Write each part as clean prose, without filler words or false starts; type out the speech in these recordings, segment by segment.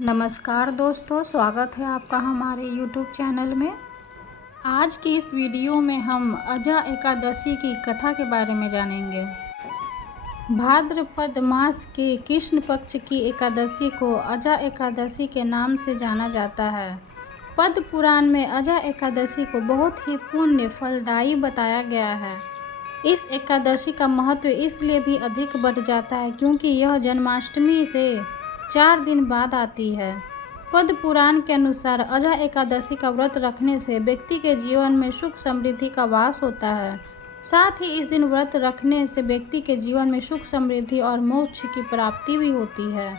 नमस्कार दोस्तों, स्वागत है आपका हमारे YouTube चैनल में। आज की इस वीडियो में हम अजा एकादशी की कथा के बारे में जानेंगे। भाद्रपद मास के कृष्ण पक्ष की एकादशी को अजा एकादशी के नाम से जाना जाता है। पद्म पुराण में अजा एकादशी को बहुत ही पुण्य फलदायी बताया गया है। इस एकादशी का महत्व इसलिए भी अधिक बढ़ जाता है क्योंकि यह जन्माष्टमी से 4 दिन बाद आती है। पद्म पुराण के अनुसार अजा एकादशी का व्रत रखने से व्यक्ति के जीवन में सुख समृद्धि का वास होता है। साथ ही इस दिन व्रत रखने से व्यक्ति के जीवन में सुख समृद्धि और मोक्ष की प्राप्ति भी होती है।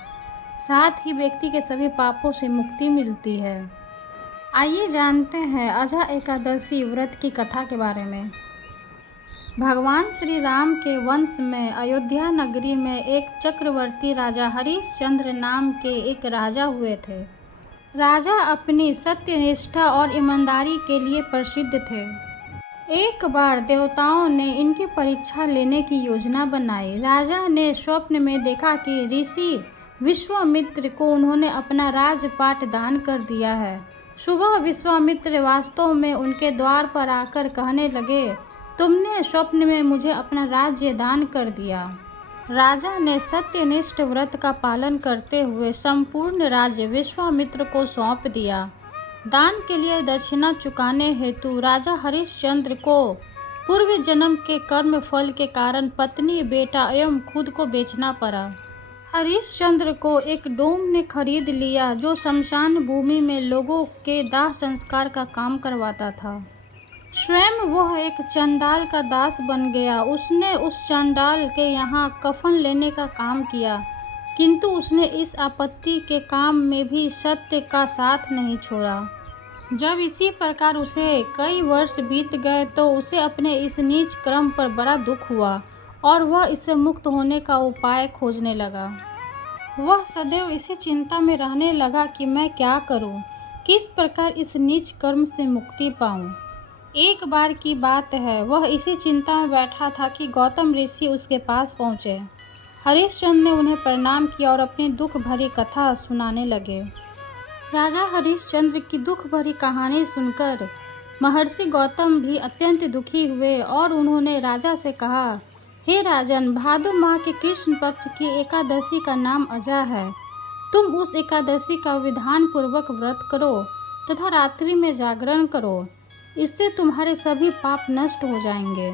साथ ही व्यक्ति के सभी पापों से मुक्ति मिलती है। आइए जानते हैं अजा एकादशी व्रत की कथा के बारे में। भगवान श्री राम के वंश में अयोध्या नगरी में एक चक्रवर्ती राजा हरिश्चंद्र नाम के एक राजा हुए थे। राजा अपनी सत्यनिष्ठा और ईमानदारी के लिए प्रसिद्ध थे। एक बार देवताओं ने इनकी परीक्षा लेने की योजना बनाई। राजा ने स्वप्न में देखा कि ऋषि विश्वामित्र को उन्होंने अपना राजपाट दान कर दिया है। सुबह विश्वामित्र वास्तव में उनके द्वार पर आकर कहने लगे, तुमने स्वप्न में मुझे अपना राज्य दान कर दिया। राजा ने सत्यनिष्ठ व्रत का पालन करते हुए संपूर्ण राज्य विश्वामित्र को सौंप दिया। दान के लिए दक्षिणा चुकाने हेतु राजा हरिश्चंद्र को पूर्व जन्म के कर्म फल के कारण पत्नी, बेटा एवं खुद को बेचना पड़ा। हरिश्चंद्र को एक डोम ने खरीद लिया जो शमशान भूमि में लोगों के दाह संस्कार का काम करवाता था। स्वयं वह एक चंडाल का दास बन गया। उसने उस चंडाल के यहाँ कफन लेने का काम किया, किंतु उसने इस आपत्ति के काम में भी सत्य का साथ नहीं छोड़ा। जब इसी प्रकार उसे कई वर्ष बीत गए तो उसे अपने इस नीच कर्म पर बड़ा दुख हुआ और वह इससे मुक्त होने का उपाय खोजने लगा। वह सदैव इसी चिंता में रहने लगा कि मैं क्या करूं, किस प्रकार इस नीच कर्म से मुक्ति पाऊं। एक बार की बात है, वह इसी चिंता में बैठा था कि गौतम ऋषि उसके पास पहुँचे। हरिश्चंद्र ने उन्हें प्रणाम किया और अपनी दुख भरी कथा सुनाने लगे। राजा हरिश्चंद्र की दुख भरी कहानी सुनकर महर्षि गौतम भी अत्यंत दुखी हुए और उन्होंने राजा से कहा, हे राजन, भादो माह के कृष्ण पक्ष की एकादशी का नाम अजा है। तुम उस एकादशी का विधान पूर्वक व्रत करो तथा रात्रि में जागरण करो, इससे तुम्हारे सभी पाप नष्ट हो जाएंगे।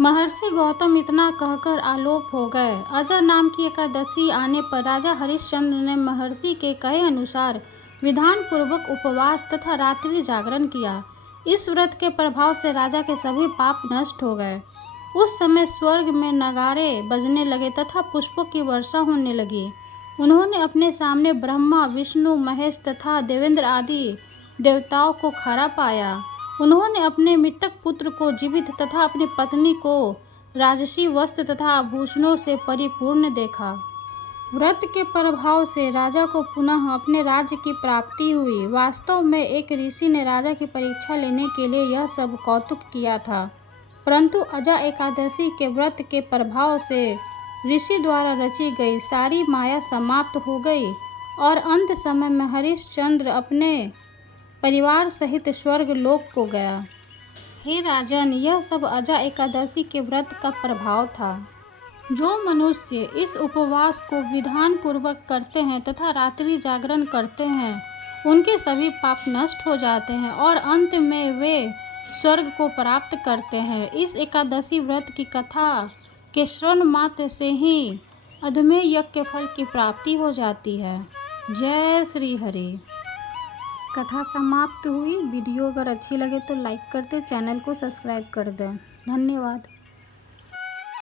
महर्षि गौतम इतना कहकर आलोप हो गए। अजा नाम की एकादशी आने पर राजा हरिश्चंद्र ने महर्षि के कहे अनुसार विधान पूर्वक उपवास तथा रात्रि जागरण किया। इस व्रत के प्रभाव से राजा के सभी पाप नष्ट हो गए। उस समय स्वर्ग में नगारे बजने लगे तथा पुष्पों की वर्षा होने लगी। उन्होंने अपने सामने ब्रह्मा, विष्णु, महेश तथा देवेंद्र आदि देवताओं को खड़ा पाया। उन्होंने अपने मृतक पुत्र को जीवित तथा अपनी पत्नी को राजसी वस्त्र तथा आभूषणों से परिपूर्ण देखा। व्रत के प्रभाव से राजा को पुनः अपने राज्य की प्राप्ति हुई। वास्तव में एक ऋषि ने राजा की परीक्षा लेने के लिए यह सब कौतुक किया था, परंतु अजा एकादशी के व्रत के प्रभाव से ऋषि द्वारा रची गई सारी माया समाप्त हो गई और अंत समय में हरिश्चंद्र अपने परिवार सहित स्वर्ग लोक को गया। हे राजन, यह सब अजा एकादशी के व्रत का प्रभाव था। जो मनुष्य इस उपवास को विधान पूर्वक करते हैं तथा रात्रि जागरण करते हैं, उनके सभी पाप नष्ट हो जाते हैं और अंत में वे स्वर्ग को प्राप्त करते हैं। इस एकादशी व्रत की कथा के श्रवण मात्र से ही अधमेय यज्ञ के फल की प्राप्ति हो जाती है। जय श्री हरि। कथा समाप्त हुई। वीडियो अगर अच्छी लगे तो लाइक कर दें, चैनल को सब्सक्राइब कर दें। धन्यवाद।